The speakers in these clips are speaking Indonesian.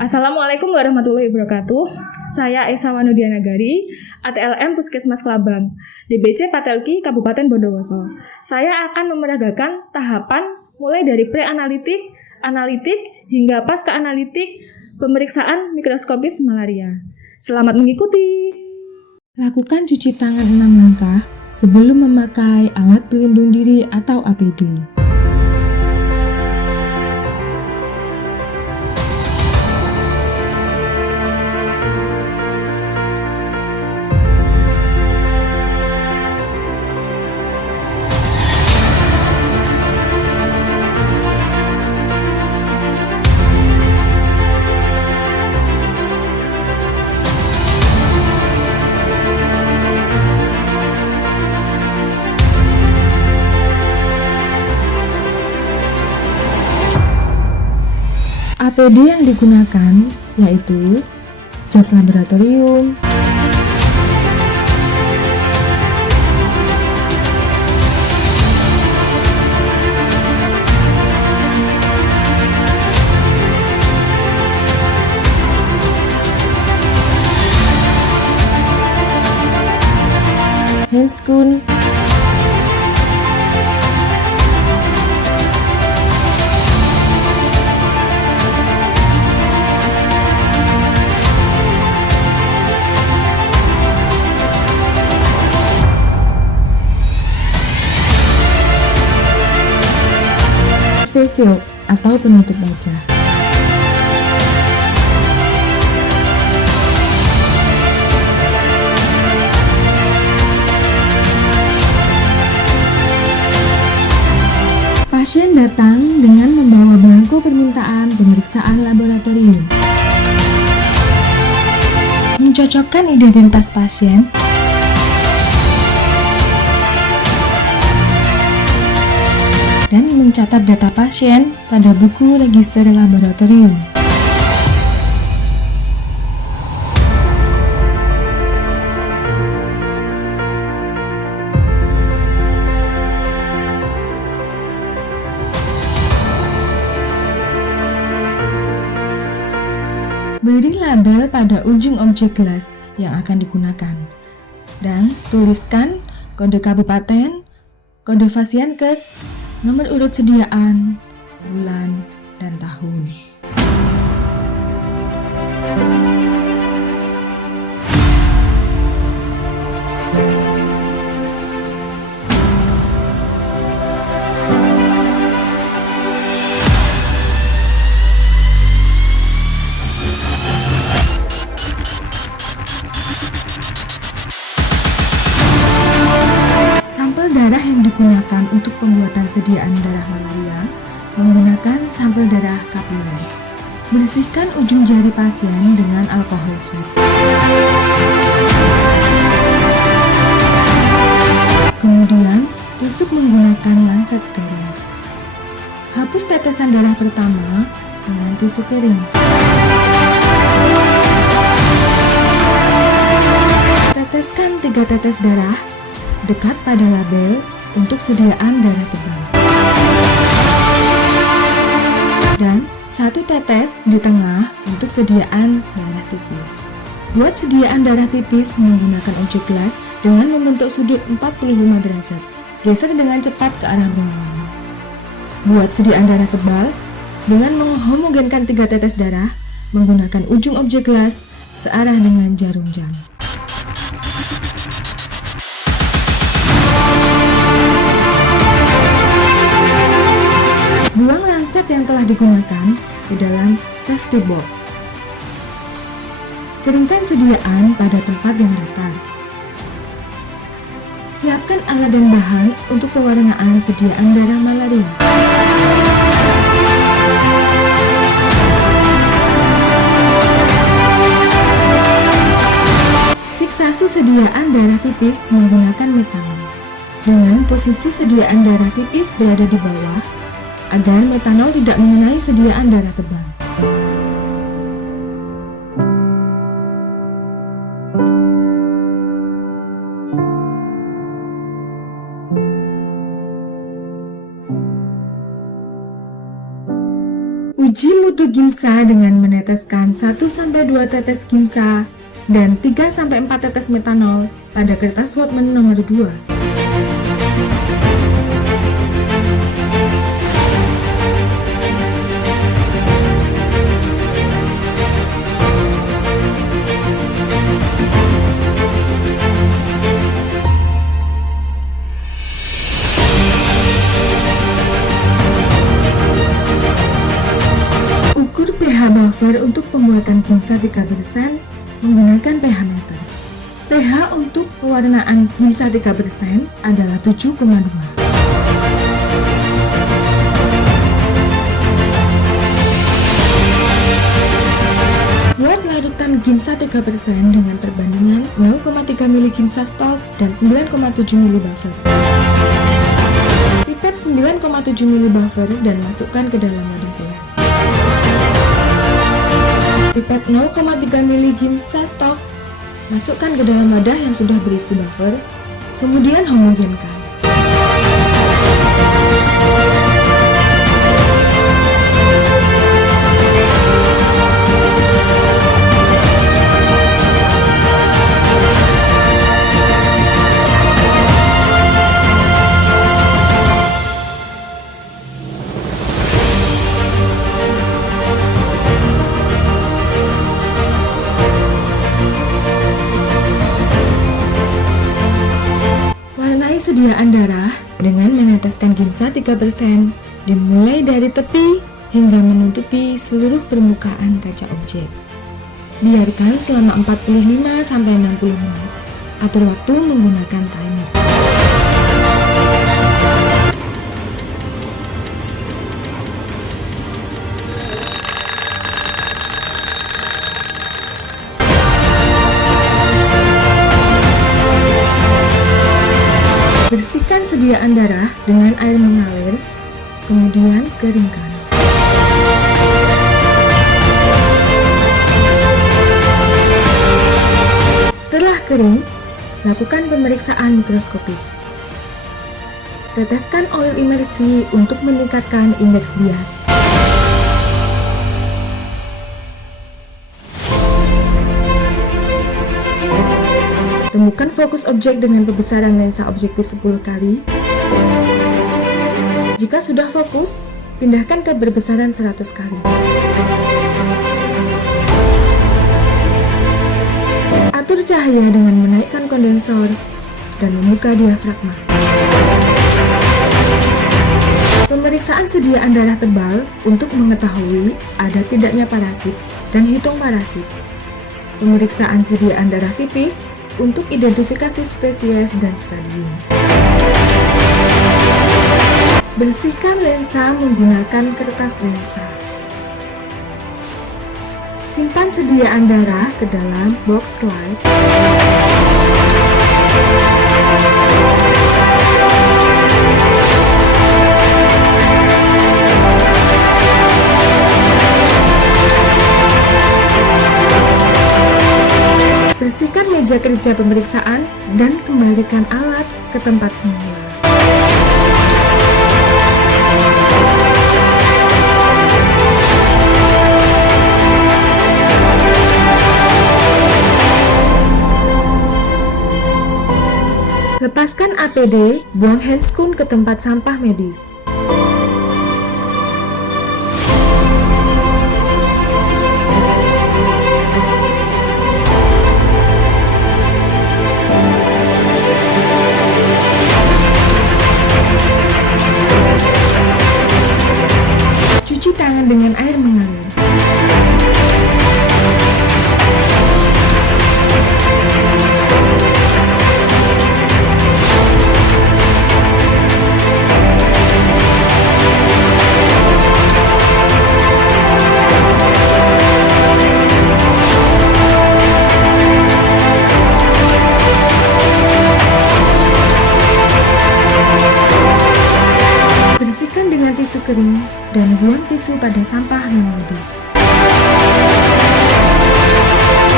Assalamualaikum warahmatullahi wabarakatuh. Saya Esa Wanudianagari, ATLM Puskesmas Kelabang, DBC Patelki, Kabupaten Bondowoso. Saya akan memeragakan tahapan mulai dari pre-analitik, analitik, hingga pasca analitik pemeriksaan mikroskopis malaria. Selamat mengikuti. Lakukan cuci tangan 6 langkah sebelum memakai alat pelindung diri atau APD. APD yang digunakan yaitu jas laboratorium, handscoon, face shield atau penutup wajah. Pasien datang dengan membawa belangko permintaan pemeriksaan laboratorium. Mencocokkan identitas pasien dan mencatat data pasien pada buku register laboratorium. Beri label pada ujung objek gelas yang akan digunakan dan tuliskan kode kabupaten, kode Fasienkes, nomor urut sediaan, bulan, dan tahun. Darah yang digunakan untuk pembuatan sediaan darah malaria menggunakan sampel darah kapiler. Bersihkan ujung jari pasien dengan alkohol swab. Kemudian, tusuk menggunakan lancet steril. Hapus tetesan darah pertama dengan tisu kering. Teteskan 3 tetes darah dekat pada label untuk sediaan darah tebal dan 1 tetes di tengah untuk sediaan darah tipis. Buat sediaan darah tipis menggunakan objek gelas dengan membentuk sudut 45 derajat. Geser dengan cepat ke arah berlawanan. Buat sediaan darah tebal dengan menghomogenkan 3 tetes darah menggunakan ujung objek gelas searah dengan jarum jam. Buang lancet yang telah digunakan ke dalam safety box. Keringkan sediaan pada tempat yang datar. Siapkan alat dan bahan untuk pewarnaan sediaan darah malaria. Fiksasi sediaan darah tipis menggunakan metanol. Dengan posisi sediaan darah tipis berada di bawah, agar metanol tidak mengenai sediaan darah tebal. Uji mutu gimsa dengan meneteskan 1-2 tetes gimsa dan 3-4 tetes metanol pada kertas Whatman nomor 2. Ukur pH buffer untuk pembuatan gimsa 3% menggunakan pH meter. pH untuk pewarnaan gimsa 3% adalah 7,2. Buat larutan gimsa 3% dengan perbandingan 0,3 ml gimsa stok dan 9,7 ml buffer. Pipet 9,7 ml buffer dan masukkan ke dalam wadah gelas. Pipet 0,3 ml gimsa stok, masukkan ke dalam wadah yang sudah berisi buffer, kemudian homogenkan. Warnai sediaan darah dengan meneteskan gimsa 3% dimulai dari tepi hingga menutupi seluruh permukaan kaca objek. Biarkan selama 45-60 menit. Atur waktu menggunakan timer. Bersihkan sediaan darah dengan air mengalir, kemudian keringkan. Setelah kering, lakukan pemeriksaan mikroskopis. Teteskan oil imersi untuk meningkatkan indeks bias. Temukan fokus objek dengan pembesaran lensa objektif 10 kali. Jika sudah fokus, pindahkan ke berbesaran 100 kali. Atur cahaya dengan menaikkan kondensor dan membuka diafragma. Pemeriksaan sediaan darah tebal untuk mengetahui ada tidaknya parasit dan hitung parasit. Pemeriksaan sediaan darah tipis untuk identifikasi spesies dan stadium. Bersihkan lensa menggunakan kertas lensa. Simpan sediaan darah ke dalam box slide. Bersihkan meja kerja pemeriksaan dan kembalikan alat ke tempat semula. Lepaskan APD, buang handscoon ke tempat sampah medis. Cuci tangan dengan air mengalir. Bersihkan dengan tisu kering dan buang tisu pada sampah non-medis.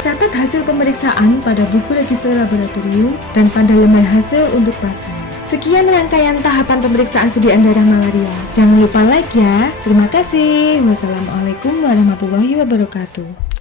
Catat hasil pemeriksaan pada buku register laboratorium dan pada lembar hasil untuk pasien. Sekian rangkaian tahapan pemeriksaan sediaan darah malaria. Jangan lupa like ya. Terima kasih. Wassalamualaikum warahmatullahi wabarakatuh.